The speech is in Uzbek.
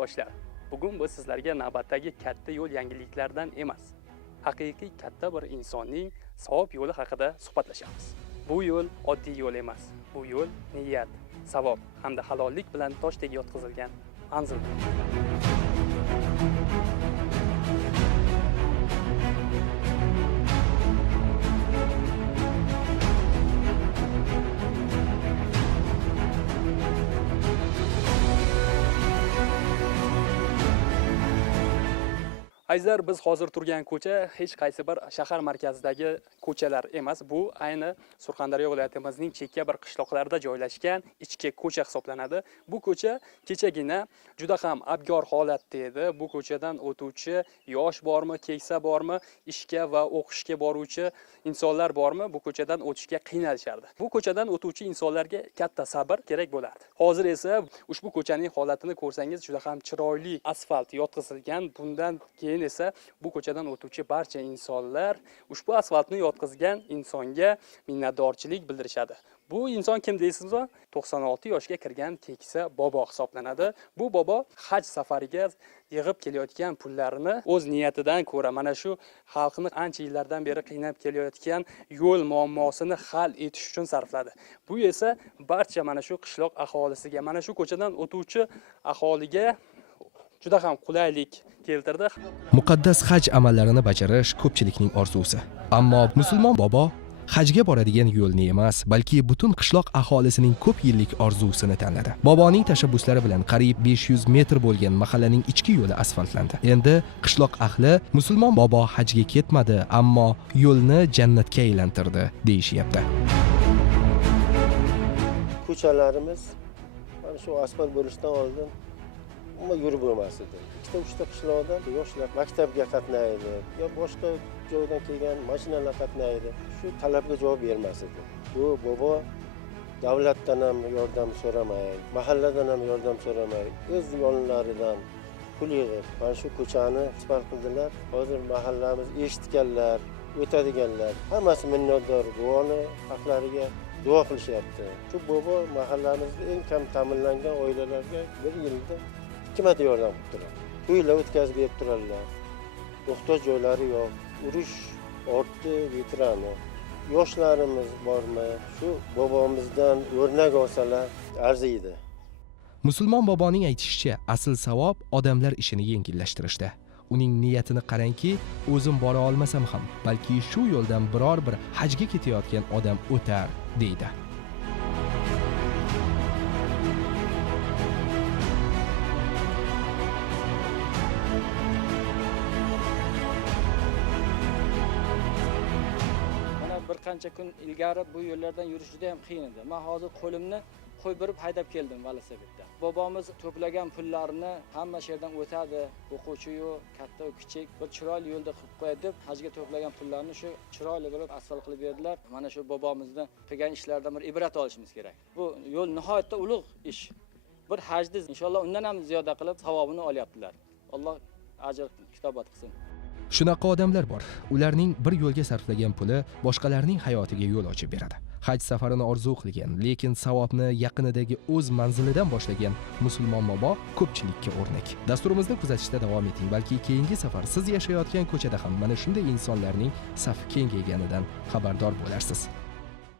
yurtdoshlar, bugun biz sizlarga navbatdagi katta yo'l yangiliklaridan emas, haqiqiy katta bir insonning savob yo'li haqida suhbatlashamiz. Bu yo'l oddiy yo'l emas. Bu yo'l niyat, savob hamda halollik bilan toshdek yotqizilgan manzildir. Azizlar, biz hozir turgan ko'cha hech qaysi bir shahar markazidagi ko'chalar emas. Bu ayni Surxondaryo viloyatimizning chekka bir qishloqlarida joylashgan ichki ko'cha hisoblanadi. Bu ko'cha kechagina juda ham abgor holatda edi. Bu ko'chadan o'tuvchi yosh bormi, keksa bormi, ishga va o'qishga boruvchi insonlar bormi, bu ko'chadan o'tishga qiynalishardi. Bu ko'chadan o'tuvchi insonlarga katta sabr kerak bo'lardi. Hozir esa ushbu ko'chaning holatini ko'rsangiz juda ham chiroyli asfalt yotqizilgan. Bundan keyin esa bu ko'chadan o'tuvchi barcha insonlar ushbu asfaltni yotqizgan insonga minnatdorchilik bildirishadi. Bu inson kim deysizmi? 96 yoshga kirgan keksa bobo hisoblanadi. Bu bobo haj safariga yig'ib kelayotgan pullarini o'z niyatidan ko'ra mana shu xalqni ancha yillardan beri qiynab kelayotgan yo'l muammosini hal etish uchun sarfladi. Bu esa barcha mana shu qishloq aholisiga, mana shu ko'chadan o'tuvchi aholiga juda ham qulaylik keltirdi. Muqaddas haj amallarini bajarish ko'pchilikning orzusi. Ammo musulmon bobo hajga boradigan yo'lni emas, balki butun qishloq aholisining ko'p yillik orzusini tanladi. Boboning tashabbuslari bilan qariyb 500 metr bo'lgan mahallaning ichki yo'li asfaltlandi. Endi qishloq ahli musulmon bobo hajga ketmadi, ammo yo'lni jannatga aylantirdi deyishyapti. Ko'chalarimiz mana shu asfalt bo'lishidan oldin yurib bo'lmas edi. Ikkita uchta qishloqda yoshlar maktabga qatnaydi, yo boshqa joydan kelgan mashinalar qatnaydi. Shu talabga javob bermas edi. Bu bobo davlatdan ham yordam so'ramay, mahalladan ham yordam so'ramay, o'z yo'llaridan pul yig'ib, mana shu ko'chani asfalt qildilar. Hozir mahallamiz eshitganlar, o'tadiganlar hammasi minnatdor, boboni haqlariga duo qilishyapti. Shu bobo mahallamizda eng kam ta'minlangan oilalarga bir yilda 2 marta yordam qilib turadi. To'ylar o'tkazib berib turadilar. Muhtoj joylari yo'q. Urush ortdi, veterani. Yoshlarimiz bormi? Shu bobomizdan o'rnak olsalar arziydi. Musulmon boboning aytishicha, asl savob odamlar ishini yengillashtirishda. Uning niyatini qarangki, o'zim bora olmasam ham, balki shu yo'ldan biror bir hajga ketayotgan odam o'tar, deydi. Qancha kun ilgari bu yo'llardan yurish juda ham qiyin edi. Men hozir qo'limni qo'yib berib haydab keldim velosipedda. Bobomiz to'plagan pullarini hamma yerdan o'tadi, o'quvchi-yu, katta-yu, kichik bir chiroyli yo'lda qilib qo'yadi deb hajga to'plagan pullarni shu chiroyli qilib asfalt qilib berdilar. Mana shu bobomizni qilgan ishlaridan bir ibrat olishimiz kerak. Bu yo'l nihoyatda ulug' ish. Bir hajda inshaalloh undan ham ziyoda qilib savobini olyaptilar. Alloh ajr kitobat qilsin. Shunaqa odamlar bor. Ularning bir yo'lga sarflagan puli boshqalarning hayotiga yo'l ochib beradi. Haj safarini orzu qilgan, lekin savobni yaqinidagi o'z manzilidan boshlagan musulmon bobo ko'pchilikka o'rnak. Dasturimizni kuzatishda davom eting, balki keyingi safar siz yashayotgan ko'chada ham mana shunday insonlarning safi kengayganidan xabardor bo'larsiz.